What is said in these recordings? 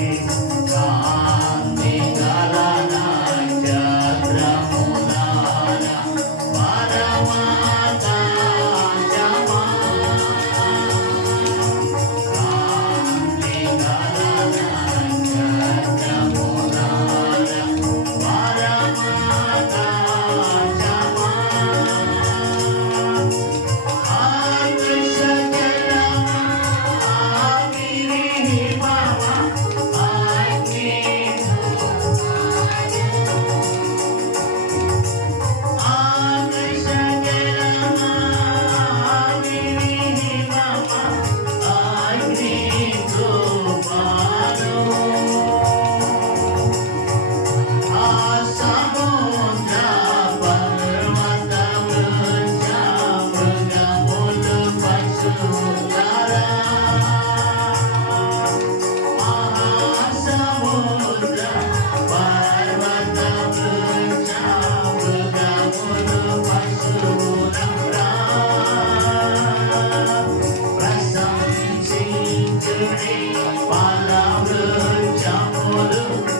Ram Bana çamurun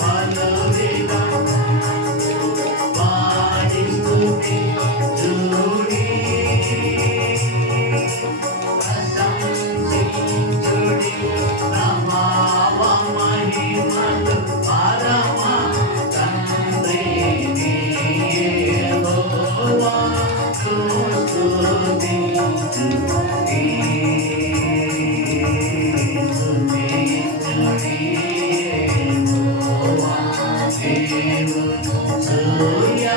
पाया దేవుడు సూర్యా